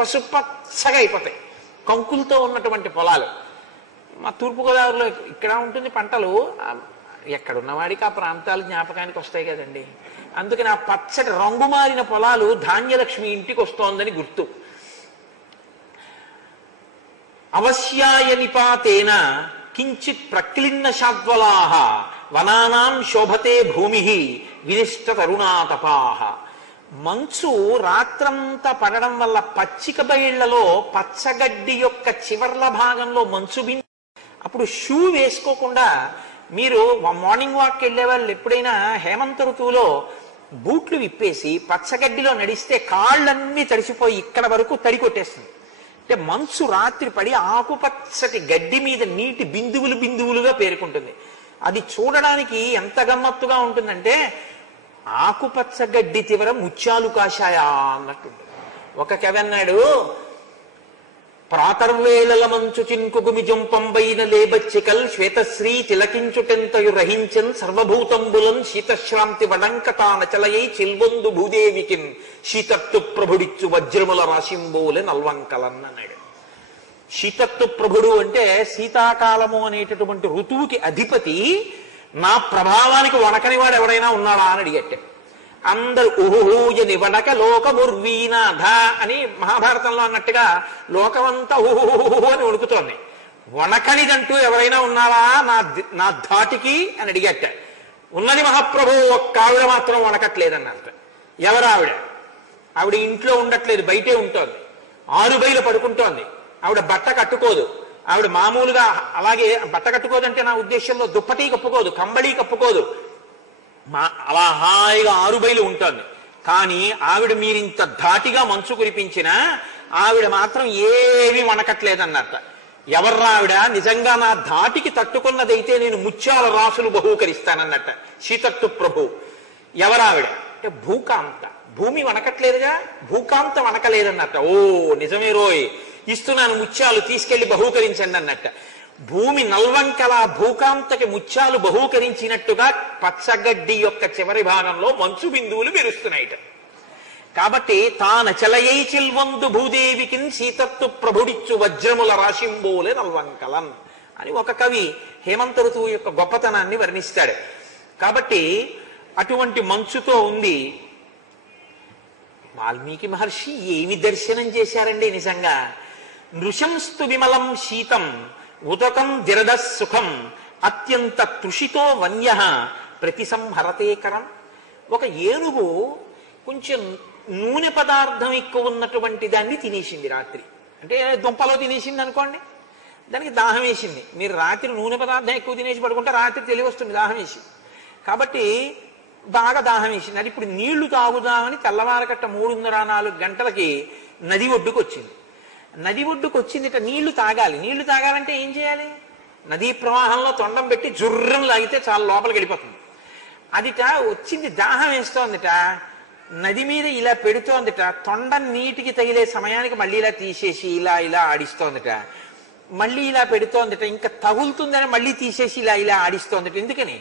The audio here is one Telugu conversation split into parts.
పసుపచ్చగా అయిపోతాయి కంకులతో ఉన్నటువంటి పొలాలు. మా తూర్పుగోదావరిలో ఇక్కడ ఉంటుంది పంటలు, ఎక్కడున్నవాడికి ఆ ప్రాంతాలు జ్ఞాపకానికి వస్తాయి కదండి. అందుకని ఆ పచ్చటి రంగు మారిన పొలాలు ధాన్యలక్ష్మి ఇంటికి వస్తోందని గుర్తు. అవశ్యాయ నిపాతేన కించిత్ ప్రక్లిన్న శాద్వలాహ వనానాం శోభతే భూమి వినిష్ట తరుణాతపాహ. మంచు రాత్రంతా పడడం వల్ల పచ్చిక బయళ్లలో పచ్చగడ్డి యొక్క చివర్ల భాగంలో మంచు బిందు. అప్పుడు షూ వేసుకోకుండా మీరు మార్నింగ్ వాక్ వెళ్ళే వాళ్ళు ఎప్పుడైనా హేమంత ఋతువులో బూట్లు విప్పేసి పచ్చగడ్డిలో నడిస్తే కాళ్ళన్నీ తడిసిపోయి ఇక్కడ వరకు తడి కొట్టేస్తుంది. అంటే మంచు రాత్రి పడి ఆకుపచ్చటి గడ్డి మీద నీటి బిందువులు బిందువులుగా పేరుకుంటుంది. అది చూడడానికి ఎంత గమ్మత్తుగా ఉంటుందంటే ఆకుపచ్చ గడ్డి చివర ముత్యాలు కాశాయా అన్నట్టుంది. ఒక కవి అన్నాడు, ప్రాతర్వేళల మంచు చిన్కుగుమి జంపంబైన లేబచ్చికల్ శ్వేతశ్రీ తిలకించుటెంతయు రహించన్ సర్వభూతంబులన్ శీతశ్రాంతి వడంకతాన చలయై చిల్వొందు భూదేవికిన్ శీతత్తు ప్రభుడిచ్చు వజ్రముల రాశింబోలే నల్వంకలన్ అన్నాడు. శీతత్తు ప్రభుడు అంటే శీతాకాలము అనేటటువంటి ఋతువుకి అధిపతి. నా ప్రభావానికి వణకని వాడు ఎవడైనా ఉన్నాడా అని అడిగట్టే. అందరు ఊహూయని వడక లోకముర్వీనాథ అని మహాభారతంలో అన్నట్టుగా లోకమంతా ఊహూహు అని వణుకుతోంది. వణకనిదంటూ ఎవరైనా ఉన్నారా నా ధాటికి అని అడిగట్ట. ఉన్నది మహాప్రభు, ఒక్క ఆవిడ మాత్రం వణకట్లేదన్నట్ట. ఎవరావిడ? ఆవిడ ఇంట్లో ఉండట్లేదు, బయటే ఉంటోంది. 6 బయలు పడుకుంటోంది. ఆవిడ బట్ట కట్టుకోదు. ఆవిడ మామూలుగా అలాగే బట్ట కట్టుకోదంటే నా ఉద్దేశంలో దుప్పటి కప్పుకోదు, కంబళి కప్పుకోదు. అలా హాయిగా 6 బయలు ఉంటుంది. కానీ ఆవిడ మీరింత ధాటిగా మంచు కురిపించినా ఆవిడ మాత్రం ఏమీ వణకట్లేదన్నట్ట. ఎవర్రా ఆవిడ? నిజంగా నా ధాటికి తట్టుకున్నదైతే నేను ముత్యాల రాసులు బహూకరిస్తానన్నట్ట శీతత్తు ప్రభు. ఎవరావిడ అంటే భూకాంత. భూమి వణకట్లేదుగా, భూకాంత వణకలేదన్నట్ట. ఓ నిజమే రోయ్, ఇస్తున్నాను ముత్యాలు, తీసుకెళ్లి బహూకరించండి అన్నట్ట. భూమి నల్వంకల భూకాంతకి ముత్యాలు బహూకరించినట్టుగా పచ్చగడ్డి యొక్క చివరి భాగంలో మంచు బిందువులు మెరుస్తున్నాయిట. కాబట్టి తాన చలయై చిల్వందు భూదేవికిన్ సీతత్తు ప్రభుడిచ్చు వజ్రముల రాశింబోలే నల్వంకలన్ అని ఒక కవి హేమంత ఋతువు యొక్క గొప్పతనాన్ని వర్ణిస్తాడు. కాబట్టి అటువంటి మంచుతో ఉంది. వాల్మీకి మహర్షి ఏమి దర్శనం చేశారండి నిజంగా. నృశంస్తు విమలం శీతం ఉదకం దిరద సుఖం అత్యంత తృషితో వన్య ప్రతిసంహరతేకరం. ఒక ఏనుగు కొంచెం నూనె పదార్థం ఎక్కువ ఉన్నటువంటి దాన్ని తినేసింది రాత్రి. అంటే దుంపలో తినేసింది అనుకోండి, దానికి దాహం వేసింది. మీరు రాత్రి నూనె పదార్థం ఎక్కువ తినేసి పడుకుంటే రాత్రి తెలివి వస్తుంది దాహం వేసి. కాబట్టి బాగా దాహం వేసింది. అది ఇప్పుడు నీళ్లు తాగుదామని తెల్లవారకట్ట 3:30-4 గంటలకి నది ఒడ్డుకు వచ్చింది. నది ఒడ్డుకు వచ్చిందిట. నీళ్లు తాగాలి. నీళ్లు తాగాలంటే ఏం చేయాలి? నదీ ప్రవాహంలో తొండం పెట్టి జుర్రం లాగితే చాలా లోపలికి వెళ్ళిపోతుంది. అదిట వచ్చింది, దాహం వేస్తోందిట. నది మీద ఇలా పెడుతోందిట. తొండం నీటికి తగిలే సమయానికి మళ్ళీ ఇలా తీసేసి ఇలా ఇలా ఆడిస్తోందిట. మళ్ళీ ఇలా పెడుతోందిట. ఇంకా తగులుతుందని మళ్ళీ తీసేసి ఇలా ఇలా ఆడిస్తోందిట. ఎందుకని?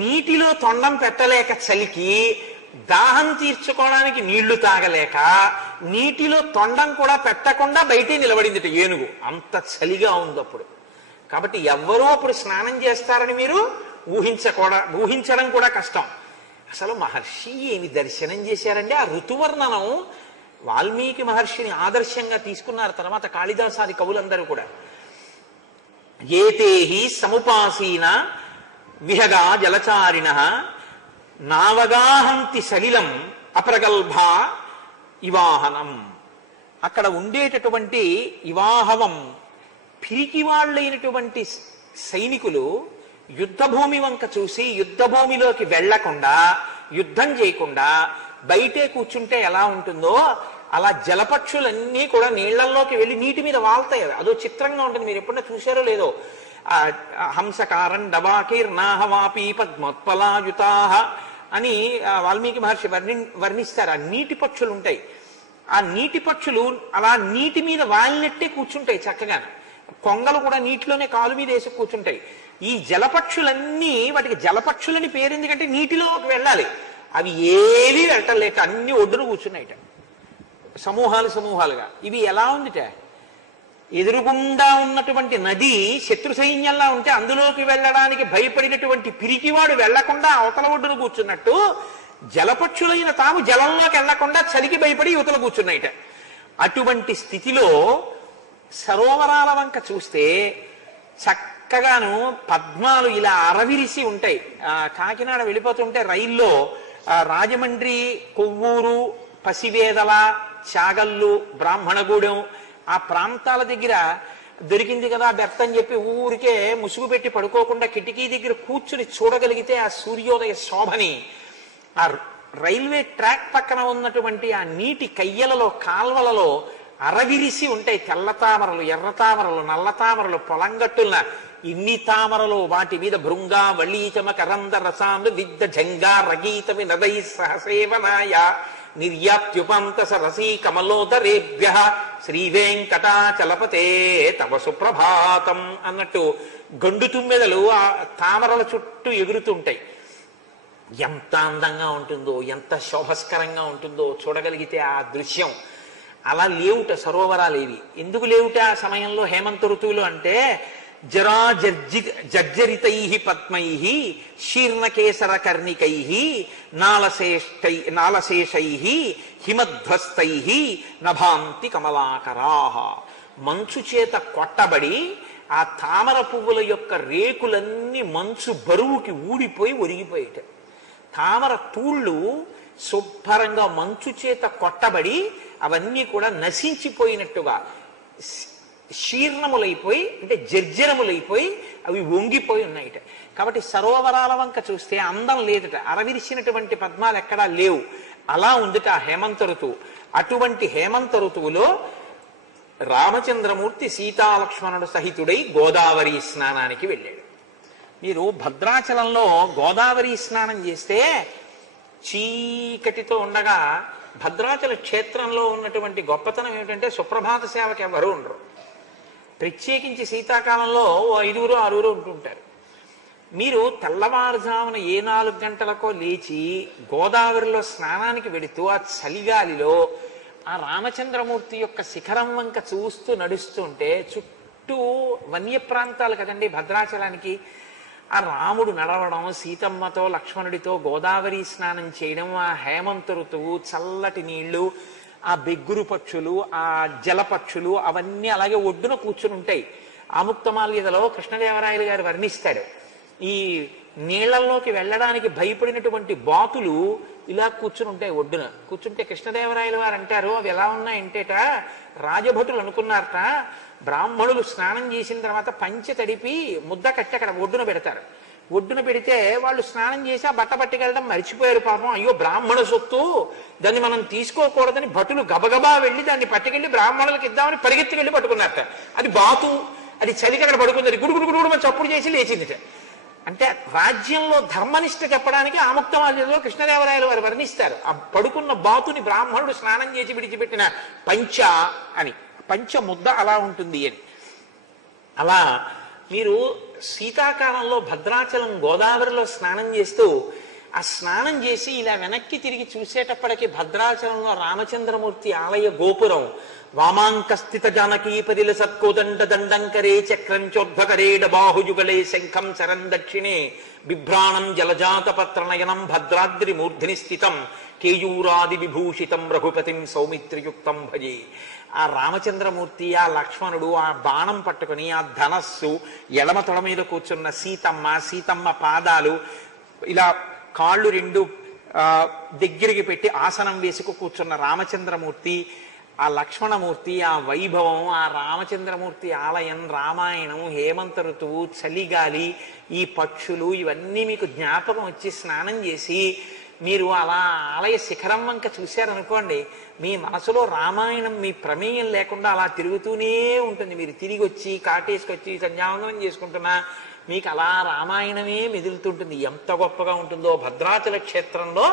నీటిలో తొండం పెట్టలేక చలికి, దాహం తీర్చుకోవడానికి నీళ్లు తాగలేక నీటిలో తొండం కూడా పెట్టకుండా బయటే నిలబడిందిట ఏనుగు. అంత చలిగా ఉంది అప్పుడు. కాబట్టి ఎవ్వరూ అప్పుడు స్నానం చేస్తారని మీరు ఊహించడం కూడా కష్టం. అసలు మహర్షి ఏమి దర్శనం చేశారండి. ఆ ఋతువర్ణనం వాల్మీకి మహర్షిని ఆదర్శంగా తీసుకున్నారు. తర్వాత కాళిదాసాది కవులందరూ కూడా ఏతేహి సముపాసీన విహగా జలచారిణ నావగాహంతి సలిలం అప్రగల్భ ఇవాహనం. అక్కడ ఉండేటటువంటి ఇవాహవం పిరికి వాళ్ళైనటువంటి సైనికులు యుద్ధభూమి వంక చూసి యుద్ధభూమిలోకి వెళ్లకుండా, యుద్ధం చేయకుండా బయటే కూర్చుంటే ఎలా ఉంటుందో అలా జలపక్షులన్నీ కూడా నీళ్లలోకి వెళ్ళి నీటి మీద వాళ్తాయి. అదో చిత్రంగా ఉంటుంది. మీరు ఎప్పుడన్నా చూశారో లేదో. హంసకారం డబాకీర్ నాహవాపీ పద్మోత్పలాయుతా అని వాల్మీకి మహర్షి వర్ణిస్తారు. ఆ నీటి పక్షులు ఉంటాయి. ఆ నీటి పక్షులు అలా నీటి మీద వాలినట్టే కూర్చుంటాయి చక్కగా. కొంగలు కూడా నీటిలోనే కాలు మీద వేసి కూర్చుంటాయి. ఈ జలపక్షులన్నీ, వాటికి జలపక్షులని పేరు ఎందుకంటే నీటిలోకి వెళ్ళాలి. అవి ఏవి వెళ్ళలేక అన్ని ఒడ్డును కూర్చున్నాయిట. సమూహాలు సమూహాలుగా. ఇవి ఎలా ఉందిట, ఎదురుగుండా ఉన్నటువంటి నది శత్రు సైన్యంలా ఉంటే అందులోకి వెళ్ళడానికి భయపడినటువంటి పిరికివాడు వెళ్లకుండా అవతల ఒడ్డును కూర్చున్నట్టు జలపక్షులైన తాము జలంలోకి వెళ్లకుండా చలికి భయపడి యువతలు కూర్చున్నాయిట. అటువంటి స్థితిలో సరోవరాల వంక చూస్తే చక్కగాను పద్మాలు ఇలా అరవిరిసి ఉంటాయి. కాకినాడ వెళ్ళిపోతుంటే రైల్లో రాజమండ్రి, కొవ్వూరు, పసివేదల, చాగల్లు, బ్రాహ్మణగూడెం ఆ ప్రాంతాల దగ్గర దొరికింది కదా బెర్త్ అని చెప్పి ఊరికే ముసుగు పెట్టి పడుకోకుండా కిటికీ దగ్గర కూర్చుని చూడగలిగితే ఆ సూర్యోదయ శోభని, ఆ రైల్వే ట్రాక్ పక్కన ఉన్నటువంటి ఆ నీటి కయ్యలలో, కాల్వలలో అరవిరిసి ఉంటాయి తెల్ల తామరలు, ఎర్ర తామరలు, నల్ల తామరలు, పొలంగట్టుల ఇన్ని తామరలు, వాటి మీద భృంగా వళీచమ కరంద రసాలు విద్ద జంగా రగీతమి నదై సహసేవనాయ నిర్యాప్త్యుపంత సరసీ కమలోదరేభ్య శ్రీ వెంకటాచలపతే తవ సుప్రభాతం అన్నట్టు గండు తుమ్మెదలు ఆ తామరల చుట్టూ ఎగురుతుంటాయి. ఎంత అందంగా ఉంటుందో, ఎంత శోభస్కరంగా ఉంటుందో చూడగలిగితే ఆ దృశ్యం. అలా లేవుట సరోవరాలేవి. ఎందుకు లేవుట ఆ సమయంలో హేమంత ఋతువులు అంటే జర్జరితై పద్మై శీర్ణకేసర కర్ణికై నాళశేషై హిమధ్వస్తై నభాంతి కమలాకరా. మంచు చేత కొట్టబడి ఆ తామర పువ్వుల యొక్క రేకులన్నీ మంచు బరువుకి ఊడిపోయి ఒరిగిపోయేట. తామర తూళ్ళు శుభ్రంగా మంచు చేత కొట్టబడి అవన్నీ కూడా నశించిపోయినట్టుగా శీర్ణములైపోయి, అంటే జర్జరములైపోయి అవి వంగిపోయి ఉన్నాయిట. కాబట్టి సరోవరాల వంక చూస్తే అందం లేదట, అరవిరిసినటువంటి పద్మాలు ఎక్కడా లేవు. అలా ఉందిట హేమంత ఋతువు. అటువంటి హేమంత ఋతువులో రామచంద్రమూర్తి సీతాలక్ష్మణుడు సహితుడై గోదావరి స్నానానికి వెళ్ళాడు. మీరు భద్రాచలంలో గోదావరి స్నానం చేస్తే చీకటితో ఉండగా భద్రాచల క్షేత్రంలో ఉన్నటువంటి గొప్పతనం ఏమిటంటే సుప్రభాత సేవకి ఎవరు ఉండరు. ప్రత్యేకించి శీతాకాలంలో 5 6 ఉంటుంటారు. మీరు తెల్లవారుజామున 4 గంటలకో లేచి గోదావరిలో స్నానానికి వెడుతూ ఆ చలిగాలిలో ఆ రామచంద్రమూర్తి యొక్క శిఖరం వంక చూస్తూ నడుస్తుంటే చుట్టూ వన్య ప్రాంతాలు కదండి భద్రాచలానికి. ఆ రాముడు నడవడం, సీతమ్మతో లక్ష్మణుడితో గోదావరి స్నానం చేయడం, ఆ హేమంత ఋతువు, చల్లటి నీళ్లు, ఆ బెగ్గురు పక్షులు, ఆ జలపక్షులు అవన్నీ అలాగే ఒడ్డున కూర్చుని ఉంటాయి. ఆముక్తమాల్యదలో కృష్ణదేవరాయలు గారు వర్ణిస్తాడు. ఈ నీళ్లలోకి వెళ్ళడానికి భయపడినటువంటి బాతులు ఇలా కూర్చుని ఉంటాయి ఒడ్డున. కూర్చుంటే కృష్ణదేవరాయలు వారు అంటారు అవి ఎలా ఉన్నాయంటేట రాజభటులు అనుకున్నారట బ్రాహ్మణులు స్నానం చేసిన తర్వాత పంచె తడిపి ముద్ద కట్టి అక్కడ ఒడ్డున పెడతారు. ఒడ్డున పెడితే వాళ్ళు స్నానం చేసి ఆ బట్ట పట్టుకెళ్ళడం మర్చిపోయారు పాపం. అయ్యో బ్రాహ్మణ సొత్తు, దాన్ని మనం తీసుకోకూడదని భటులు గబగబా వెళ్ళి దాన్ని పట్టుకెళ్ళి బ్రాహ్మణులకు ఇద్దామని పరిగెత్తుకెళ్ళి పట్టుకున్నారట. అది బాతు, అది చలికి అక్కడ పడుకుంది. గుడుగుడు చప్పుడు చేసి లేచిందిట. అంటే రాజ్యంలో ధర్మనిష్ట చెప్పడానికి ఆముక్తమాల్యంలో కృష్ణదేవరాయలు వారు వర్ణిస్తారు. ఆ పడుకున్న బాతుని బ్రాహ్మణుడు స్నానం చేసి విడిచిపెట్టిన పంచ అని, పంచ ముద్ద అలా ఉంటుంది అని. అలా మీరు శీతాకాలంలో భద్రాచలం గోదావరిలో స్నానం చేస్తూ ఆ స్నానం చేసి ఇలా వెనక్కి తిరిగి చూసేటప్పటికి భద్రాచలంలో రామచంద్రమూర్తి ఆలయ గోపురం వామాంకస్థిత జానకీ పరిల సత్కోదండ దండంకరే చక్రంచోద్భకరేడ బాహుజుగలే శంఖం శరం దక్షిణే బిభ్రాణం జలజాత పత్రనయనం భద్రాద్రి మూర్ధిని స్థితం కేయూరాది విభూషితం రఘుపతిం సౌమిత్రియుక్తం భజే. ఆ రామచంద్రమూర్తి, ఆ లక్ష్మణుడు ఆ బాణం పట్టుకుని, ఆ ధనస్సు, ఎడమ తొడ మీద కూర్చున్న సీతమ్మ, సీతమ్మ పాదాలు ఇలా కాళ్ళు 2 దగ్గరికి పెట్టి ఆసనం వేసుకు కూర్చున్న రామచంద్రమూర్తి, ఆ లక్ష్మణమూర్తి, ఆ వైభవం, ఆ రామచంద్రమూర్తి ఆలయం, రామాయణం, హేమంత ఋతువు, చలిగాలి, ఈ పక్షులు ఇవన్నీ మీకు జ్ఞాపకం వచ్చి స్నానం చేసి మీరు అలా ఆలయ శిఖరం వంక చూశారనుకోండి, మీ మనసులో రామాయణం మీ ప్రమేయం లేకుండా అలా తిరుగుతూనే ఉంటుంది. మీరు తిరిగి వచ్చి కాటేసుకొచ్చి సంధ్యావందనం చేసుకుంటున్నా మీకు అలా రామాయణమే మెదులుతుంటుంది. ఎంత గొప్పగా ఉంటుందో భద్రాచల క్షేత్రంలో.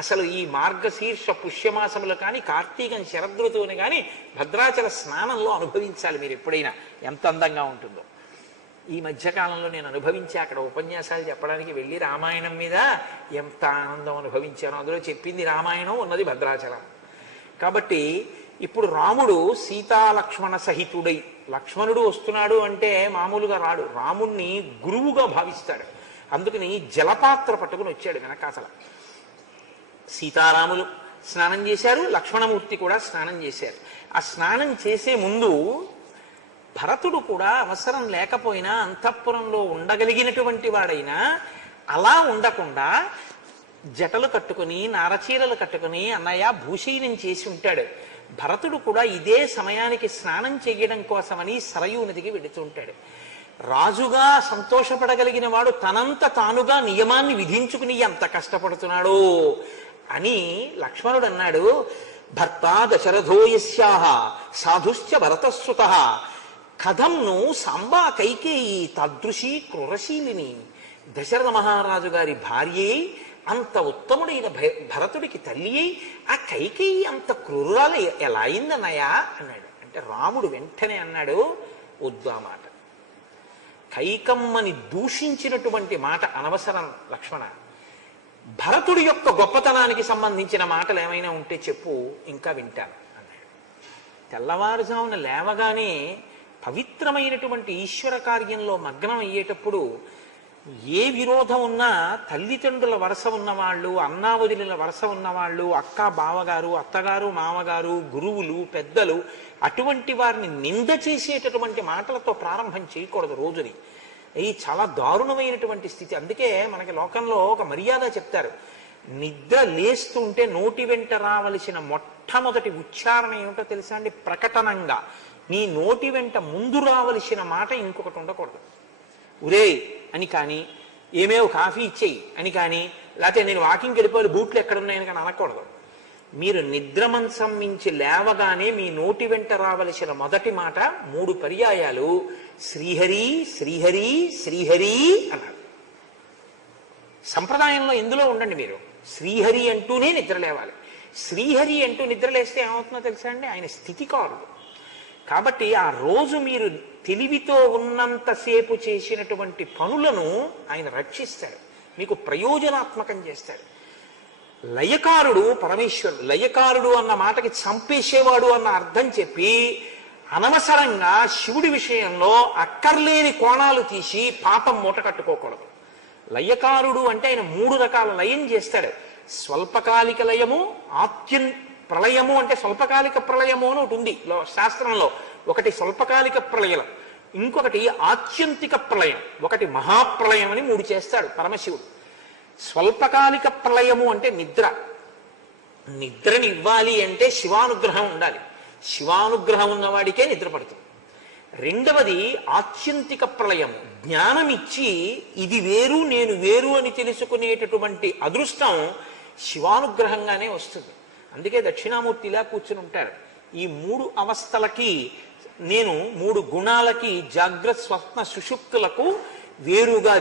అసలు ఈ మార్గశీర్ష పుష్యమాసములు కానీ, కార్తీకం శరదృతువుని కానీ భద్రాచల స్నానంలో అనుభవించాలి మీరు ఎప్పుడైనా. ఎంత అందంగా ఉంటుందో. ఈ మధ్యకాలంలో నేను అనుభవించి అక్కడ ఉపన్యాసాలు చెప్పడానికి వెళ్ళి రామాయణం మీద ఎంత ఆనందం అనుభవించాను. అందులో చెప్పింది రామాయణం, ఉన్నది భద్రాచలం. కాబట్టి ఇప్పుడు రాముడు సీతాలక్ష్మణ సహితుడై, లక్ష్మణుడు వస్తున్నాడు అంటే మామూలుగా రాడు, రాముణ్ణి గురువుగా భావిస్తాడు. అందుకని జలపాత్ర పట్టుకుని వచ్చాడు వెనకాసల. సీతారాములు స్నానం చేశారు, లక్ష్మణమూర్తి కూడా స్నానం చేశారు. ఆ స్నానం చేసే ముందు భరతుడు కూడా అవసరం లేకపోయినా అంతఃపురంలో ఉండగలిగినటువంటి వాడైనా అలా ఉండకుండా జటలు కట్టుకుని నారచీరలు కట్టుకుని అన్నయ్య భూషీనం చేసి ఉంటాడు. భరతుడు కూడా ఇదే సమయానికి స్నానం చెయ్యడం కోసమని సరయూ నదికి వెడుతుంటాడు. రాజుగా సంతోషపడగలిగిన వాడు తనంత తానుగా నియమాన్ని విధించుకుని ఎంత కష్టపడుతున్నాడో అని లక్ష్మణుడు అన్నాడు. భర్త దశరథో యస్యాః సాధుశ్చ భరతశ్రుతః కథంను సాంబా కైకేయి తాదృశీ క్రూరశీలిని. దశరథ మహారాజు గారి భార్య అంత ఉత్తముడైన భరతుడికి తల్లి అయి ఆ కైకేయి అంత క్రూరాలు ఎలా అయిందన్నయ్యా అన్నాడు. అంటే రాముడు వెంటనే అన్నాడు, వద్దు ఆ మాట, కైకమ్మని దూషించినటువంటి మాట అనవసరం లక్ష్మణ. భరతుడి యొక్క గొప్పతనానికి సంబంధించిన మాటలు ఏమైనా ఉంటే చెప్పు, ఇంకా వింటాను అన్నాడు. తెల్లవారుజామున లేవగానే పవిత్రమైనటువంటి ఈశ్వర కార్యంలో మగ్నం అయ్యేటప్పుడు ఏ విరోధం ఉన్నా తల్లిదండ్రుల వరస ఉన్నవాళ్ళు, అన్నావదిల వరస ఉన్నవాళ్ళు, అక్క బావగారు, అత్తగారు, మామగారు, గురువులు, పెద్దలు, అటువంటి వారిని నింద చేసేటటువంటి మాటలతో ప్రారంభం చేయకూడదు రోజుని. ఇది చాలా దారుణమైనటువంటి స్థితి. అందుకే మనకి లోకంలో ఒక మర్యాద చెప్తారు, నిద్ర లేస్తుంటే నోటి వెంట రావలసిన మొట్టమొదటి ఉచ్చారణ ఏమిటో తెలుసా అండి? ప్రకటనంగా నీ నోటి వెంట ముందు రావలసిన మాట ఇంకొకటి ఉండకూడదు. ఉరే అని కానీ, ఏమేవో కాఫీ ఇచ్చేయి అని కానీ, లేకపోతే నేను వాకింగ్కి వెళ్ళిపోయి బూట్లు ఎక్కడున్నాయని కానీ అనకూడదు. మీరు నిద్రమంచం మించి లేవగానే మీ నోటి వెంట రావలసిన మొదటి మాట 3 పర్యాయాలు శ్రీహరి శ్రీహరి శ్రీహరి అన్నారు. సంప్రదాయంలో ఎందులో ఉండండి, మీరు శ్రీహరి అంటూనే నిద్ర లేవాలి. శ్రీహరి అంటూ నిద్రలేస్తే ఏమవుతుందో తెలుసా అండి? ఆయన స్థితికారుడు. కాబట్టి ఆ రోజు మీరు తెలివితో ఉన్నంతసేపు చేసినటువంటి పనులను ఆయన రక్షిస్తాడు, మీకు ప్రయోజనాత్మకం చేస్తాడు. లయకారుడు పరమేశ్వరుడు. లయకారుడు అన్న మాటకి చంపేసేవాడు అన్న అర్థం చెప్పి అనవసరంగా శివుడి విషయంలో అక్కర్లేని కోణాలు తీసి పాపం మూట కట్టుకోకూడదు. లయకారుడు అంటే ఆయన 3 రకాల లయం చేస్తాడు. స్వల్పకాలిక లయము, ప్రళయము అంటే స్వల్పకాలిక ప్రళయము అని ఒకటి ఉంది శాస్త్రంలో. ఒకటి స్వల్పకాలిక ప్రళయం, ఇంకొకటి ఆత్యంతిక ప్రళయం, ఒకటి మహాప్రళయం అని 3 చేస్తాడు పరమశివుడు. స్వల్పకాలిక ప్రళయము అంటే నిద్ర. నిద్రని ఇవ్వాలి అంటే శివానుగ్రహం ఉండాలి. శివానుగ్రహం ఉన్నవాడికే నిద్ర పడుతుంది. రెండవది ఆత్యంతిక ప్రళయము, జ్ఞానం ఇచ్చి ఇది వేరు నేను వేరు అని తెలుసుకునేటటువంటి అదృష్టం శివానుగ్రహంగానే వస్తుంది. అందుకే దక్షిణామూర్తి ఇలా కూర్చుని ఉంటారు. ఈ 3 అవస్థలకి నేను 3 గుణాలకి జాగ్రత్త స్వప్న సుషుప్తులకు వేరుగా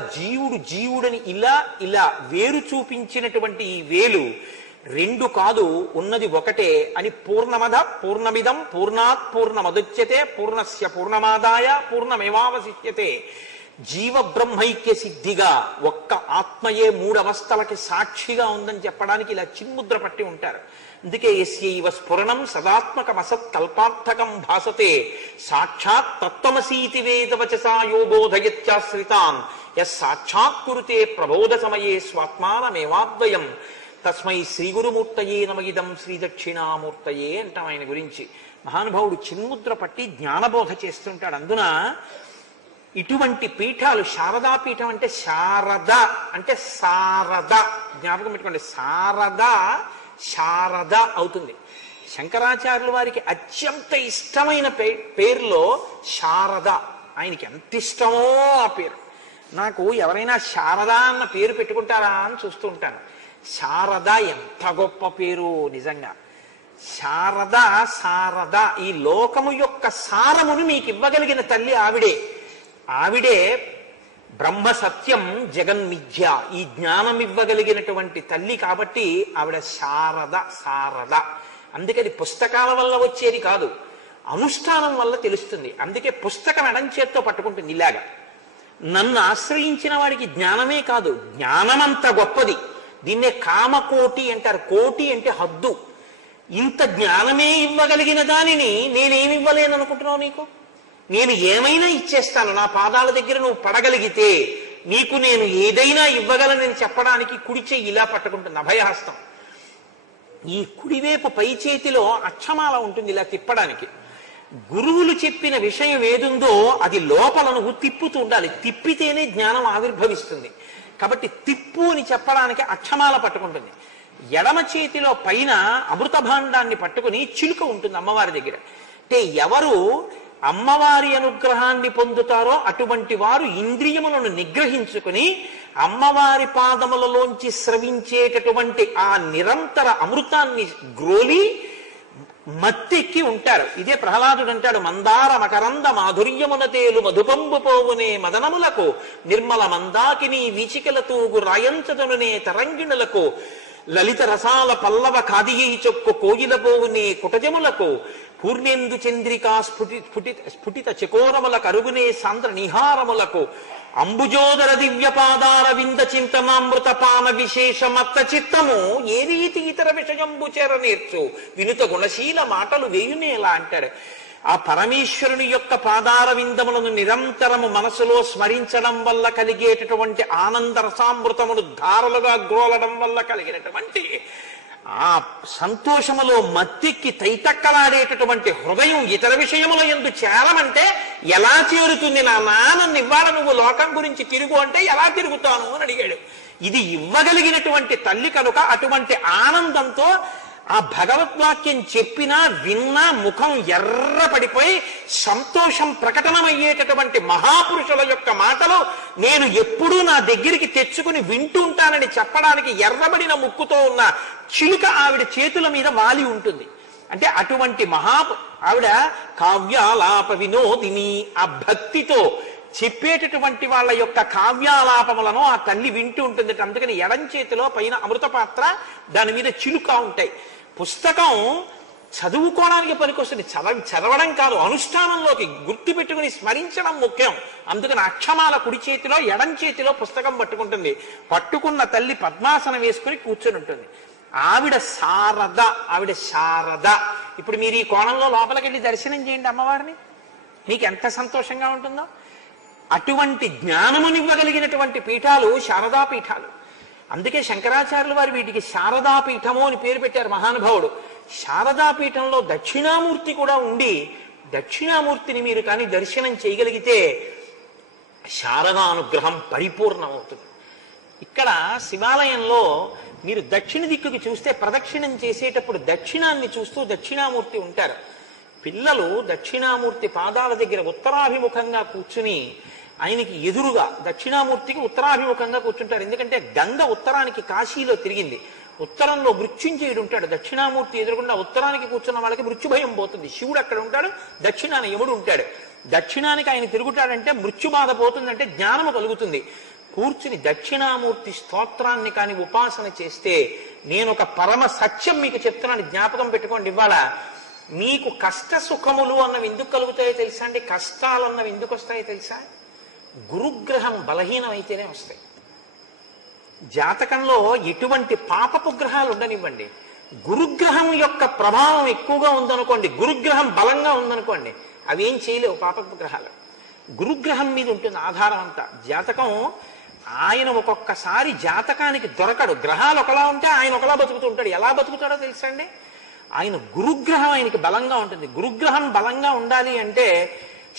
జీవుడని ఇలా ఇలా వేరు చూపించినటువంటి ఈ వేలు 2 కాదు, ఉన్నది ఒకటే అని పూర్ణమద పూర్ణమిదం పూర్ణాత్ పూర్ణమదుచ్యతే పూర్ణస్య పూర్ణమాదాయ పూర్ణమేవావశిష్యతే. జీవ బ్రహ్మైక్య సిద్ధిగా ఒక్క ఆత్మయే 3 అవస్థలకి సాక్షిగా ఉందని చెప్పడానికి ఇలా చిన్ముద్ర పట్టి ఉంటారు. అందుకే యస్యైవ స్ఫురణం సదాత్మకమసత్ కల్పార్థకం భాసతే సాక్షాత్ తత్వమసీతి వేదవచసా యో బోధయత్యాశ్రితాన్ యస్ సాక్షాత్ కురుతే ప్రబోధ సమయే స్వాత్మానమేవాద్వయం తస్మై శ్రీ గురుమూర్తయే నమయిదం శ్రీ దక్షిణామూర్తయే అంటాం ఆయన గురించి. మహానుభావుడు చిన్ముద్ర పట్టి జ్ఞానబోధ చేస్తుంటాడు. అందున ఇటువంటి పీఠాలు, శారదా పీఠం అంటే శారద అంటే శారద, జ్ఞాపకం పెట్టుకోండి, శారద అవుతుంది. శంకరాచార్యుల వారికి అత్యంత ఇష్టమైన పేరులో శారద. ఆయనకి ఎంత ఇష్టమో ఆ పేరు. నాకు ఎవరైనా శారద అన్న పేరు పెట్టుకుంటారా అని చూస్తూ ఉంటాను. శారద ఎంత గొప్ప పేరు నిజంగా. శారద ఈ లోకము యొక్క సారమును మీకు ఇవ్వగలిగిన తల్లి ఆవిడే బ్రహ్మ సత్యం జగన్మిథ్య, ఈ జ్ఞానం ఇవ్వగలిగినటువంటి తల్లి. కాబట్టి ఆవిడ శారద. అందుకని పుస్తకాల వల్ల వచ్చేది కాదు, అనుష్ఠానం వల్ల తెలుస్తుంది. అందుకే పుస్తకం ఎడం చేత్తో పట్టుకుంటుంది ఇలాగా. నన్ను ఆశ్రయించిన వాడికి జ్ఞానమే కాదు, జ్ఞానమంత గొప్పది. దీన్నే కామకోటి అంటారు. కోటి అంటే హద్దు. ఇంత జ్ఞానమే ఇవ్వగలిగిన దానిని నేనేమి ఇవ్వలేను అనుకుంటున్నావు? నీకు నేను ఏమైనా ఇచ్చేస్తాను. నా పాదాల దగ్గర నువ్వు పడగలిగితే నీకు నేను ఏదైనా ఇవ్వగలనని చెప్పడానికి కుడి చెయ్యి ఇలా పట్టుకుంటుంది, అభయహస్తం. ఈ కుడివైపు పై చేతిలో అక్షమాల ఉంటుంది ఇలా తిప్పడానికి. గురువులు చెప్పిన విషయం ఏదుందో అది లోపల నువ్వు తిప్పుతూ ఉండాలి. తిప్పితేనే జ్ఞానం ఆవిర్భవిస్తుంది. కాబట్టి తిప్పు అని చెప్పడానికి అక్షమాల పట్టుకుంటుంది. ఎడమ చేతిలో పైన అమృత భాండాన్ని పట్టుకుని చిలుక ఉంటుంది అమ్మవారి దగ్గర. అంటే ఎవరు అమ్మవారి అనుగ్రహాన్ని పొందుతారో అటువంటి వారు ఇంద్రియములను నిగ్రహించుకుని అమ్మవారి పాదములలోంచి స్రవించేటటువంటి ఆ నిరంతర అమృతాన్ని గ్రోలి మత్తెక్కి ఉంటారు. ఇదే ప్రహ్లాదుడు అంటాడు, మందార మకరంద మాధుర్యమున తేలు మధుపంబు పోవునే మదనములకు నిర్మల మందాకిని వీచికలతూగు రాయంచదునునే తరంగిణులకు లలిత రసాల పల్లవ కాదియీ చొక్కు కోయిల పోవునే కుటజములకు పూర్ణేందు చంద్రికా స్ఫుటిత చకోరముల కరుగునే సాంద్ర నిహారములకు అంబుజోదర దివ్యపాదార వింద చింతనామృత పాన విశేషమత్త చిత్తము ఏ రీతి ఇతర విషయంబు చేర నేర్చు వినుత గుణశీల మాటలు వేయునేలా అంటాడు. ఆ పరమేశ్వరుని యొక్క పాదార విందములను నిరంతరము మనసులో స్మరించడం వల్ల కలిగేటటువంటి ఆనంద రసామృతమును ధారలుగా గ్రోలడం వల్ల కలిగినటువంటి ఆ సంతోషములో మత్తెక్కి తైతక్కలాడేటటువంటి హృదయం ఇతర విషయముల యందు చేరమంటే ఎలా చేరుతుంది? నా నన్ను ఇవ్వాల నువ్వు లోకం గురించి తిరుగు అంటే ఎలా తిరుగుతాను అని అడిగాడు. ఇది ఇవ్వగలిగినటువంటి తల్లి కనుక అటువంటి ఆనందంతో ఆ భగవద్వాక్యం చెప్పినా విన్నా ముఖం ఎర్ర పడిపోయి సంతోషం ప్రకటనమయ్యేటటువంటి మహాపురుషుల యొక్క మాటలు నేను ఎప్పుడూ నా దగ్గరికి తెచ్చుకుని వింటూ ఉంటానని చెప్పడానికి ఎర్రబడిన ముక్కుతో ఉన్న చిలుక ఆవిడ చేతుల మీద వాలి ఉంటుంది. అంటే అటువంటి ఆవిడ కావ్యాలాప వినోదిని, ఆ భక్తితో చెప్పేటటువంటి వాళ్ళ యొక్క కావ్యాలాపములను ఆ తల్లి వింటూ ఉంటుంది. అందుకని ఎడం చేతిలో పైన అమృత పాత్ర, దాని మీద చిలుక ఉంటాయి. పుస్తకం చదువుకోవడానికి పనికొస్తుంది, చదవడం కాదు, అనుష్ఠానంలోకి గుర్తు పెట్టుకుని స్మరించడం ముఖ్యం. అందుకని అక్షమాల కుడి చేతిలో ఎడం చేతిలో పుస్తకం పట్టుకుంటుంది. పట్టుకున్న తల్లి పద్మాసనం వేసుకుని కూర్చొని ఉంటుంది. ఆవిడ శారద. ఇప్పుడు మీరు ఈ కోణంలో లోపలికి వెళ్ళి దర్శనం చేయండి అమ్మవారిని, మీకు ఎంత సంతోషంగా ఉంటుందో. అటువంటి జ్ఞానమునివ్వగలిగినటువంటి పీఠాలు శారదా పీఠాలు. అందుకే శంకరాచార్యుల వారు వీటికి శారదాపీఠము అని పేరు పెట్టారు మహానుభావుడు. శారదాపీఠంలో దక్షిణామూర్తి కూడా ఉండి దక్షిణామూర్తిని మీరు కానీ దర్శనం చేయగలిగితే శారదా అనుగ్రహం పరిపూర్ణమవుతుంది. ఇక్కడ శివాలయంలో మీరు దక్షిణ దిక్కుకి చూస్తే ప్రదక్షిణం చేసేటప్పుడు దక్షిణాన్ని చూస్తూ దక్షిణామూర్తి ఉంటారు. పిల్లలు దక్షిణామూర్తి పాదాల దగ్గర ఉత్తరాభిముఖంగా కూర్చుని ఆయనకి ఎదురుగా దక్షిణామూర్తికి ఉత్తరాభిముఖంగా కూర్చుంటారు. ఎందుకంటే గంగ ఉత్తరానికి కాశీలో తిరిగింది. ఉత్తరంలో మృత్యుంజయుడు ఉంటాడు. దక్షిణామూర్తి ఎదురుకుండా ఉత్తరానికి కూర్చున్న వాళ్ళకి మృత్యుభయం పోతుంది. శివుడు అక్కడ ఉంటాడు, దక్షిణాన యముడు ఉంటాడు. దక్షిణానికి ఆయన తిరుగుతాడంటే మృత్యుబాధ పోతుందంటే జ్ఞానము కలుగుతుంది. కూర్చుని దక్షిణామూర్తి స్తోత్రాన్ని కానీ ఉపాసన చేస్తే, నేను ఒక పరమ సత్యం మీకు చెప్తున్నాను, జ్ఞాపకం పెట్టుకోండి. ఇవాళ మీకు కష్ట సుఖములు అన్నవి ఎందుకు కలుగుతాయో తెలుసా అండి? కష్టాలు అన్నవి ఎందుకు వస్తాయో తెలుసా? గురుగ్రహం బలహీనమైతేనే వస్తాయి. జాతకంలో ఎటువంటి పాపపు గ్రహాలు ఉండనివ్వండి, గురుగ్రహం యొక్క ప్రభావం ఎక్కువగా ఉందనుకోండి, గురుగ్రహం బలంగా ఉందనుకోండి, అవేం చేయలేవు పాపపు గ్రహాలు. గురుగ్రహం మీద ఉంటుంది ఆధారం అంతా. జాతకం ఆయన ఒక్కొక్కసారి జాతకానికి దొరకడు. గ్రహాలు ఒకలా ఉంటే ఆయన ఒకలా బతుకుతూ ఉంటాడు. ఎలా బతుకుతాడో తెలుసా అండి? ఆయన గురుగ్రహం ఆయనకి బలంగా ఉంటుంది. గురుగ్రహం బలంగా ఉండాలి అంటే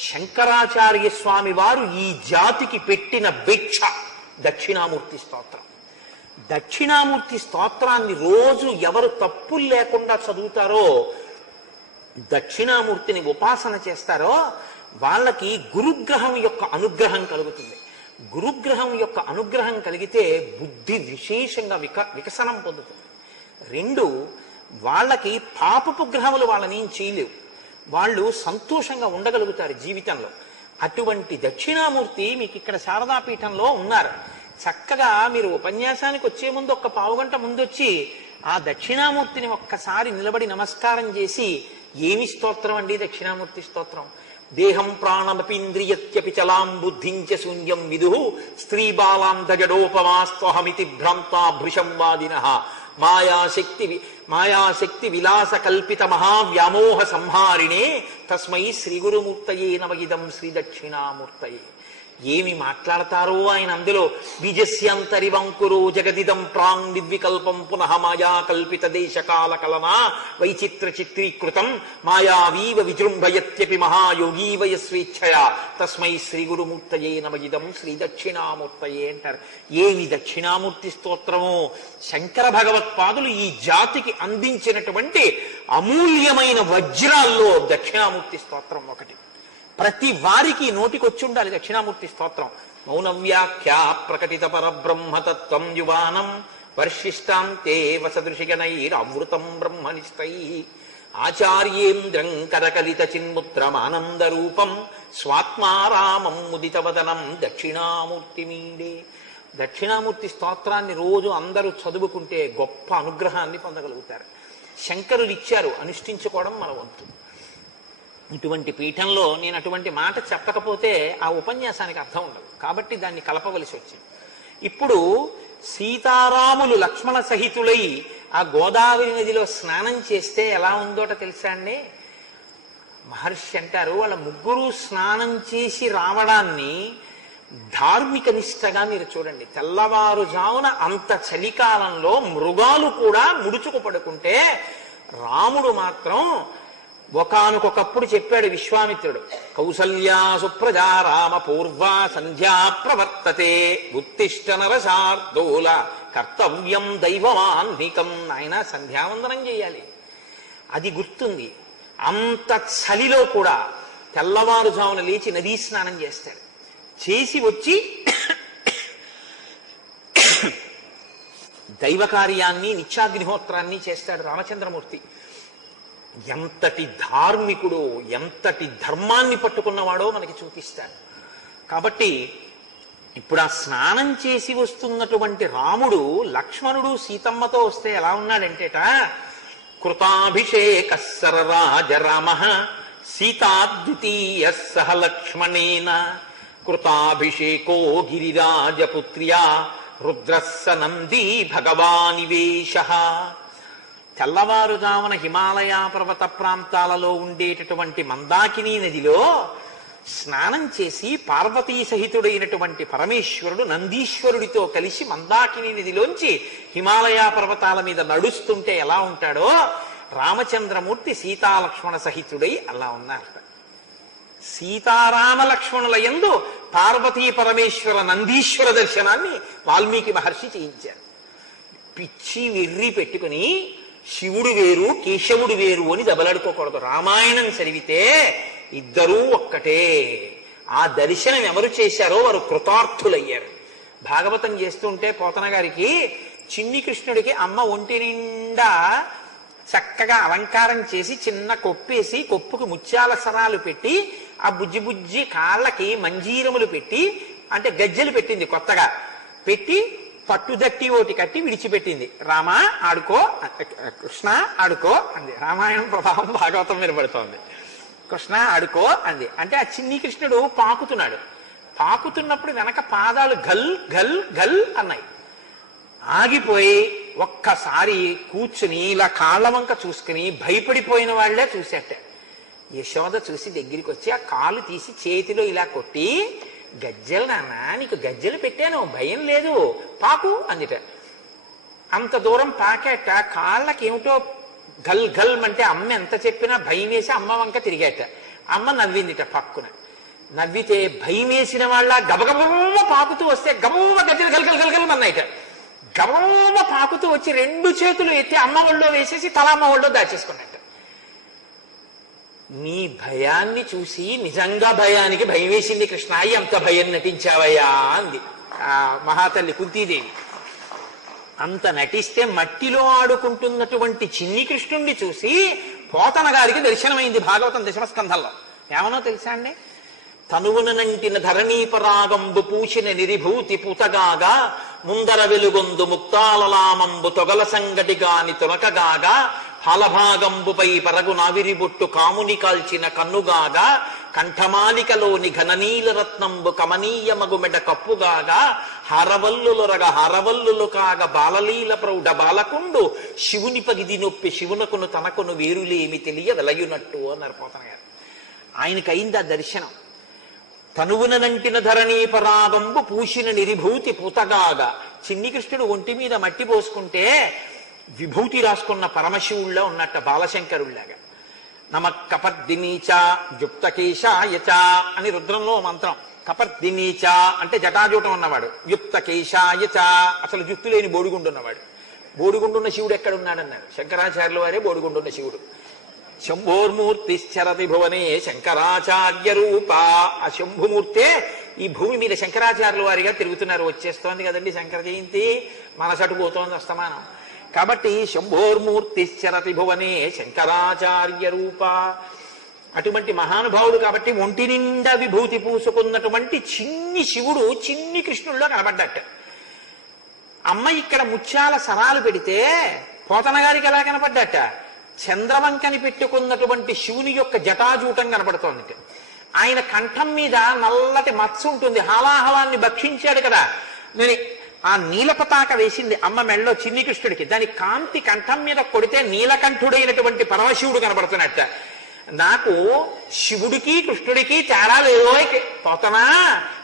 శంకరాచార్య స్వామి వారు ఈ జాతికి పెట్టిన భిక్ష దక్షిణామూర్తి స్తోత్రం. దక్షిణామూర్తి స్తోత్రాన్ని రోజు ఎవరు తప్పులు లేకుండా చదువుతారో, దక్షిణామూర్తిని ఉపాసన చేస్తారో వాళ్ళకి గురుగ్రహం యొక్క అనుగ్రహం కలుగుతుంది. గురుగ్రహం యొక్క అనుగ్రహం కలిగితే బుద్ధి విశేషంగా వికసనం పొందుతుంది. రెండు, వాళ్ళకి పాపపు గ్రహములు వాళ్ళని ఏం చేయలేవు. వాళ్ళు సంతోషంగా ఉండగలుగుతారు జీవితంలో. అటువంటి దక్షిణామూర్తి మీకు ఇక్కడ శారదాపీఠంలో ఉన్నారు. చక్కగా మీరు ఉపన్యాసానికి వచ్చే ముందు ఒక్క పావుగంట ముందొచ్చి ఆ దక్షిణామూర్తిని ఒక్కసారి నిలబడి నమస్కారం చేసి, ఏమి స్తోత్రం అండి దక్షిణామూర్తి స్తోత్రం? దేహం ప్రాణమపీంద్రియత్యపి చలాం బుద్ధించ శూన్యం విదు స్త్రీ బాలాం దజడోపమాస్త్వహమితి భ్రాంతా భృశం వాదినః మాయాశక్తి విలాస కల్పిత మహావ్యామోహ సంహారిణే తస్మై శ్రీ గురుమూర్తయే నమగిదం శ్రీ దక్షిణామూర్తయే. ఏమి మాట్లాడతారో ఆయన అందులో. బీజస్యంతరివంకురో జగదిదం ప్రాంగ్ నిర్వికల్పం పునః మాయా కల్పిత దేశకాల కలనా వైచిత్ర చిత్రీకృతం మాయావీవ విజృంభయత్యపి మహాయోగీవ యస్వేచ్ఛయా తస్మై శ్రీ గురుమూర్తయే నమగిదం శ్రీ దక్షిణామూర్తయే అంటారు. ఏమి దక్షిణామూర్తి స్తోత్రమో! శంకర భగవత్పాదులు ఈ జాతికి అందించినటువంటి అమూల్యమైన వజ్రాల్లో దక్షిణామూర్తి స్తోత్రం ఒకటి. ప్రతి వారికి నోటికొచ్చి ఉండాలి దక్షిణామూర్తి స్తోత్రం. మౌనవ్యాఖ్యా ప్రకటిత పరబ్రహ్మతత్వం యువానం వర్షిష్టాం తే వసదృశిగణైరవృతం బ్రహ్మనిష్టై ఆచార్యేంద్రం కరకలిత చిన్ముద్రమానంద రూపం స్వాత్మారామం ముదితవదనం దక్షిణామూర్తి మీడే. దక్షిణామూర్తి స్తోత్రాన్ని రోజు అందరూ చదువుకుంటే గొప్ప అనుగ్రహాన్ని పొందగలుగుతారు. శంకరులు ఇచ్చారు, అనుష్ఠించుకోవడం మన వంతు. ఇటువంటి పీఠంలో నేను అటువంటి మాట చెప్పకపోతే ఆ ఉపన్యాసానికి అర్థం ఉండదు, కాబట్టి దాన్ని కలపవలసి వచ్చింది. ఇప్పుడు సీతారాములు లక్ష్మణ సహితులై ఆ గోదావరి నదిలో స్నానం చేస్తే ఎలా ఉందోట తెలుసా అండి? మహర్షి అంటారు, వాళ్ళ ముగ్గురు స్నానం చేసి రావడాన్ని ధార్మిక నిష్టగా మీరు చూడండి. తెల్లవారుజామున అంత చలికాలంలో మృగాలు కూడా ముడుచుకు పడుకుంటే రాముడు మాత్రం ఒకానొకప్పుడు చెప్పాడు విశ్వామిత్రుడు, కౌసల్యా సుప్రజా రామ పూర్వా సంధ్యా ప్రవర్తతే ఉత్తిష్ట నరశార్దూల కర్తవ్యం దైవమాన్నికం. ఆయన సంధ్యావందనం చేయాలి, అది గుర్తుంది. అంత చలిలో కూడా తెల్లవారుజామున లేచి నదీ స్నానం చేస్తాడు. చేసి వచ్చి దైవ కార్యాన్ని నిత్యాగ్నిహోత్రాన్ని చేస్తాడు రామచంద్రమూర్తి. ఎంతటి ధార్మికుడో, ఎంతటి ధర్మాన్ని పట్టుకున్నవాడో మనకి చూపిస్తాడు. కాబట్టి ఇప్పుడు ఆ స్నానం చేసి వస్తున్నటువంటి రాముడు లక్ష్మణుడు సీతమ్మతో వస్తే ఎలా ఉన్నాడంటేట, కృతాభిషేక సరరాజ రామ సీతాద్వితీయ సహ లక్ష్మణేన కృతాభిషేకో గిరిరాజపుత్ర్యా రుద్రస్స నందీ భగవానివేశ. తెల్లవారుజామున హిమాలయ పర్వత ప్రాంతాలలో ఉండేటటువంటి మందాకినీ నదిలో స్నానం చేసి పార్వతీ సహితుడైనటువంటి పరమేశ్వరుడు నందీశ్వరుడితో కలిసి మందాకినీ నదిలోంచి హిమాలయ పర్వతాల మీద నడుస్తుంటే ఎలా ఉంటాడో రామచంద్రమూర్తి సీతాలక్ష్మణ సహితుడై అలా ఉన్నారు. సీతారామ లక్ష్మణుల యందు పార్వతీ పరమేశ్వర నందీశ్వర దర్శనాన్ని వాల్మీకి మహర్షి చేయించారు. పిచ్చి వెర్రి పెట్టుకుని శివుడు వేరు కేశవుడు వేరు అని దెబ్బలాడుకోకూడదు. రామాయణం చదివితే ఇద్దరూ ఒక్కటే. ఆ దర్శనం ఎవరు చేశారో వారు కృతార్థులయ్యారు. భాగవతం చేస్తుంటే పోతన గారికి చిన్ని కృష్ణుడికి అమ్మ ఒంటి నిండా చక్కగా అలంకారం చేసి చిన్న కొప్పేసి కొప్పుకు ముత్యాల సరాలు పెట్టి ఆ బుజ్జి బుజ్జి కాళ్ళకి మంజీరములు పెట్టి, అంటే గజ్జెలు పెట్టింది కొత్తగా పెట్టి, పట్టుదట్టి ఓటి కట్టి విడిచిపెట్టింది. రామ ఆడుకో, కృష్ణ ఆడుకో అంది. రామాయణం ప్రభావం భాగవతం మీద పడుతోంది. కృష్ణ ఆడుకో అంది. అంటే ఆ చిన్ని కృష్ణుడు పాకుతున్నాడు. పాకుతున్నప్పుడు వెనక పాదాలు గల్ గల్ గల్ అన్నాయి. ఆగిపోయి ఒక్కసారి కూర్చుని ఇలా కాళ్ళ వంక చూసుకుని భయపడిపోయిన వాళ్లే చూసేట. యశోద చూసి దగ్గరికి వచ్చి ఆ కాలు తీసి చేతిలో ఇలా కొట్టి, గజ్జెలు నాన్న, నీకు గజ్జెలు పెట్టాను, భయం లేదు, పాకు అందిట. అంత దూరం పాకేట కాళ్ళకి ఏమిటో గల్ గల్ అంటే అమ్మ ఎంత చెప్పినా భయం వేసి అమ్మ వంక తిరిగాట. అమ్మ నవ్విందిట పక్కున. నవ్వితే భయం వేసిన వాళ్ళ గబగబ పాకుతూ వస్తే గబగబ గజ్జెలు గల్ గల్ గల్ గల్ అన్నాయిట. గబగబ పాకుతూ వచ్చి రెండు చేతులు ఎత్తి అమ్మ ఒళ్ళో వేసేసి తలమ్మ ఒళ్ళో దాచేసుకున్నట్ట. నీ భయాన్ని చూసి నిజంగా భయానికి భయం వేసింది కృష్ణ, ఎంత భయం నటించావయ్యా అంది ఆ మహాతల్లి కుంతీదేవి. అంత నటిస్తే మట్టిలో ఆడుకుంటున్నటువంటి చిన్ని కృష్ణుణ్ణి చూసి పోతన గారికి దర్శనమైంది భాగవతం దశమస్కంధంలో. ఏమనో తెలుసా అండి? తనువునంటిన ధరణీపరాగంబు పూచిన నిరిభూతి పుతగాగా ముందర వెలుగొందు ముక్తాలలామంబు తొగల సంగటిగాని తునకగాగా ఫలభాగంబుపై పరగు నావిరిబొట్టు కాముని కాల్చిన కన్నుగాగా కంఠమాలికలోని ఘననీల రత్నంబు కమనీయమగు మెడ కప్పుగాగా హరవల్లులొరగ హరవల్లులు కాగ బాలలీల ప్రౌఢ బాలకుండు శివుని పగిది నొప్పి శివునకును తనకును వేరులేమి తెలియ వెలయునట్టు అన్నారు పోతన గారు. ఆయనకైంది ఆ దర్శనం. తనువునంటిన ధరణీ పరాగంబు పూసిన నిరిభూతి పూతగాగా. చిన్ని కృష్ణుడు ఒంటి మీద మట్టి పోసుకుంటే విభూతి రాసుకున్న పరమశివుళ్ళ ఉన్నట్ట బాలశంకరుళ్లాగా. నమ కపర్దినీచ యుక్తకేశాయచ అని రుద్రంలో మంత్రం. కపర్దినీచ అంటే జటాజూటం ఉన్నవాడు, యుక్తకేశాయచ అసలు జుత్తు లేని బోడిగుండు ఉన్నవాడు. బోడిగుండున్న శివుడు ఎక్కడున్నాడన్నారు శంకరాచార్యుల వారే బోడిగుండున్న శివుడు. శంభోర్మూర్తిశ్చరతి భువనే శంకరాచార్య రూప. ఆ శంభుమూర్తే ఈ భూమి మీద శంకరాచార్యుల వారిగా తిరుగుతున్నారు. వచ్చేస్తోంది కదండి శంకర జయంతి, మనసటు పోతోంది అస్తమానం. కాబట్టి శంభోర్మూర్తిశ్చరతి భువనే శంకరాచార్య రూప. అటువంటి మహానుభావుడు కాబట్టి ఒంటి నిండా విభూతి పూసుకున్నటువంటి చిన్ని శివుడు చిన్ని కృష్ణుల్లో కనబడ్డట్ట. అమ్మ ఇక్కడ ముత్యాల సరాలు పెడితే పోతన గారికి ఎలా కనపడ్డట? చంద్రవంకని పెట్టుకున్నటువంటి శివుని యొక్క జటాజూటం కనపడుతోంది. ఆయన కంఠం మీద నల్లటి మచ్చ ఉంటుంది, హాలాహలాన్ని భక్షించాడు కదా. నేను ఆ నీలపతాక వేసింది అమ్మ మెళ్ళో చిన్ని కృష్ణుడికి. దాని కాంతి కంఠం మీద కొడితే నీలకంఠుడైనటువంటి పరమశివుడు కనబడుతున్నట్ట. నాకు శివుడికి కృష్ణుడికి తేడా లేదో పోతనా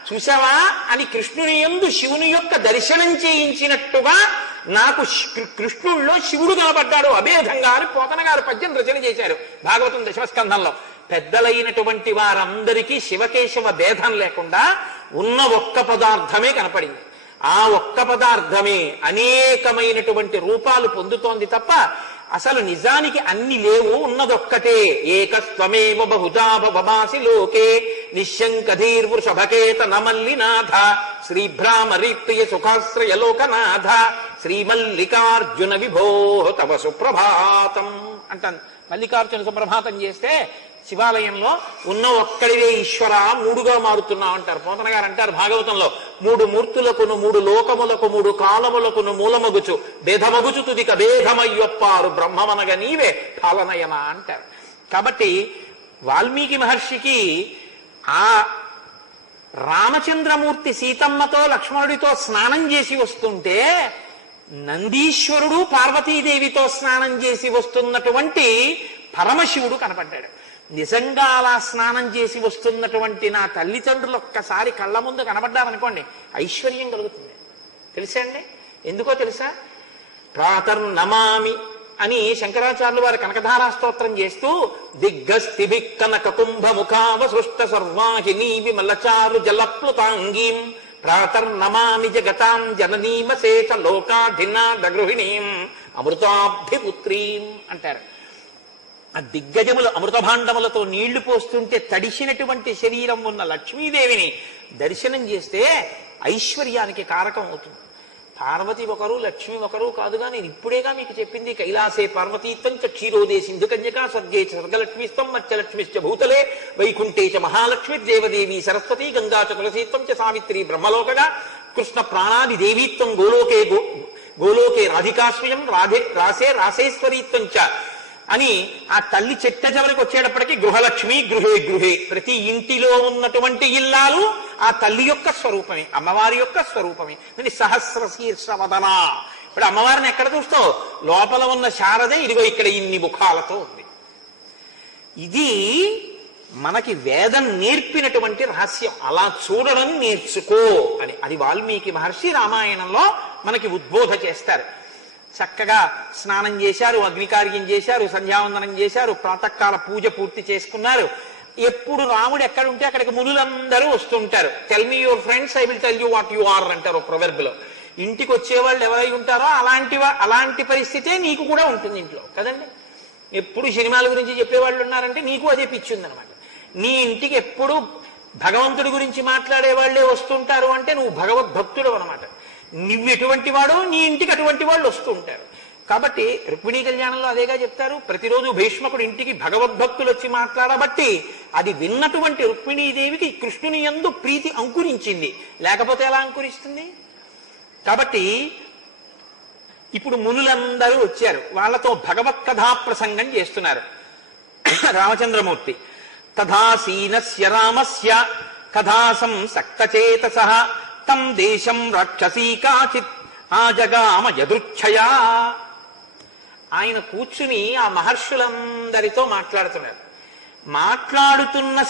చూసావా అని కృష్ణుని యందు శివుని యొక్క దర్శనం చేయించినట్టుగా నాకు కృష్ణుల్లో శివుడు కనబడ్డాడు అభేదంగా అని పోతన గారు పద్యం రచన చేశారు భాగవతం దశమస్కంధంలో. పెద్దలైనటువంటి వారందరికీ శివకేశవ భేదం లేకుండా ఉన్న ఒక్క పదార్థమే కనపడింది. ఆ ఒక్క పదార్థమే అనేకమైనటువంటి రూపాలు పొందుతోంది తప్ప అసలు నిజానికి అన్ని లేవు, ఉన్నదొక్కటే. ఏకస్త్వమేవ బహుధా భవమాసి లోకే నిశ్శంకధీర్వృషభకేత నమల్లినాథ శ్రీభ్రామరీప్రియ సుఖాశ్రయ లోకనాథ శ్రీమల్లికార్జున విభో తవ సుప్రభాతం అంటాను. మల్లికార్జున సుప్రభాతం చేస్తే శివాలయంలో ఉన్న ఒక్కడివే ఈశ్వర మూడుగా మారుతున్నావు అంటారు. పోతన గారు అంటారు భాగవతంలో, మూడు మూర్తులకును మూడు లోకములకు మూడు కాలములకును మూలమగుచు భేదమగుచు తుదిక భేదమయ్యొప్పారు బ్రహ్మమనగ నీవే పాలనయన అంటారు. కాబట్టి వాల్మీకి మహర్షికి ఆ రామచంద్రమూర్తి సీతమ్మతో లక్ష్మణుడితో స్నానం చేసి వస్తుంటే నందీశ్వరుడు పార్వతీదేవితో స్నానం చేసి వస్తున్నటువంటి పరమశివుడు కనపడ్డాడు. నిజంగా అలా స్నానం చేసి వస్తున్నటువంటి నా తల్లిదండ్రులు ఒక్కసారి కళ్ళ ముందు కనబడ్డారనుకోండి ఐశ్వర్యం కలుగుతుంది. తెలుసా అండి? ఎందుకో తెలుసా? ప్రాతర్నమామి అని శంకరాచార్యులు వారు కనకధారా స్తోత్రం చేస్తూ దిగ్గస్థిభి కనక కుంభ ముఖావ సృష్ట సర్వాహిని విమలచారు జలప్లుతాంగీం ప్రాతర్నమామి జగతాం జననీమశేష లోకాధినాద గృహిణీం అమృతాబ్ధిపుత్రీం అంటారు. ఆ దిగ్గజములు అమృత భాండములతో నీళ్లు పోస్తుంటే తడిసినటువంటి శరీరం ఉన్న లక్ష్మీదేవిని దర్శనం చేస్తే ఐశ్వర్యానికి కారకం అవుతుంది. పార్వతి ఒకరు లక్ష్మి ఒకరు కాదుగా, నేను ఇప్పుడేగా మీకు చెప్పింది. కైలాసే పార్వతీత్వం చ క్షీరోదే సింధు కన్యకా స్వర్గే స్వర్గలక్ష్మిస్తం మత్స్యలక్ష్మిశ్చ భూతలే వైకుంఠే చ మహాలక్ష్మిర్దేవదేవి సరస్వతి గంగా చ తులసీత్వం చ సావిత్రి బ్రహ్మలోకగా కృష్ణ ప్రాణాది దేవీత్వం గోలోకే రాధికాస్వయం రాసే రాసేశ్వరీత్వం చ అని ఆ తల్లి చెట్ట చివరికి వచ్చేటప్పటికి గృహలక్ష్మి గృహే గృహే, ప్రతి ఇంటిలో ఉన్నటువంటి ఇల్లాలు ఆ తల్లి యొక్క స్వరూపమే, అమ్మవారి యొక్క స్వరూపమే. సహస్ర శీర్షవదన. ఇప్పుడు అమ్మవారిని ఎక్కడ చూస్తావు? లోపల ఉన్న శారదే ఇదిగో ఇక్కడ ఇన్ని ముఖాలతో ఉంది. ఇది మనకి వేదం నేర్పినటువంటి రహస్యం. అలా చూడడం నేర్చుకో అని అది వాల్మీకి మహర్షి రామాయణంలో మనకి ఉద్బోధ చేస్తారు. చక్కగా స్నానం చేశారు, అగ్నికార్యం చేశారు, సంధ్యావందనం చేశారు, ప్రాతకాల పూజ పూర్తి చేసుకున్నారు. ఎప్పుడు రాముడు ఎక్కడుంటే అక్కడికి మునులందరూ వస్తుంటారు. Tell me your friends, I will tell you what you are అంటారు ప్రొవెర్బ్ లో. ఇంటికి వచ్చేవాళ్ళు ఎవరై ఉంటారో అలాంటి పరిస్థితే నీకు కూడా ఉంటుంది ఇంట్లో కదండి. ఎప్పుడు సినిమాల గురించి చెప్పేవాళ్ళు ఉన్నారంటే నీకు అదే పిచ్చి ఉందనమాట. నీ ఇంటికి ఎప్పుడు భగవంతుడి గురించి మాట్లాడే వాళ్ళే వస్తుంటారు అంటే నువ్వు భగవద్భక్తుడు అనమాట. నువ్వు ఎటువంటి వాడు నీ ఇంటికి అటువంటి వాళ్ళు వస్తూ ఉంటారు. కాబట్టి రుక్మిణీ కళ్యాణంలో అదేగా చెప్తారు, ప్రతిరోజు భీష్మకుడు ఇంటికి భగవద్భక్తులు వచ్చి మాట్లాడబట్టి అది విన్నటువంటి రుక్మిణీదేవికి కృష్ణుని యందు ప్రీతి అంకురించింది. లేకపోతే ఎలా అంకురిస్తుంది? కాబట్టి ఇప్పుడు మునులందరూ వచ్చారు, వాళ్ళతో భగవత్ కథా ప్రసంగం చేస్తున్నారు రామచంద్రమూర్తి. తథాసీనస్య రామస్య కథాసం సక్తచేతసః తం దేశం రాక్షసీ కాచిత్ ఆజగామ యదృచ్ఛయా. ఆయన కూర్చుని ఆ మహర్షులందరితో మాట్లాడుతున్నారు. మాట్లాడుతున్న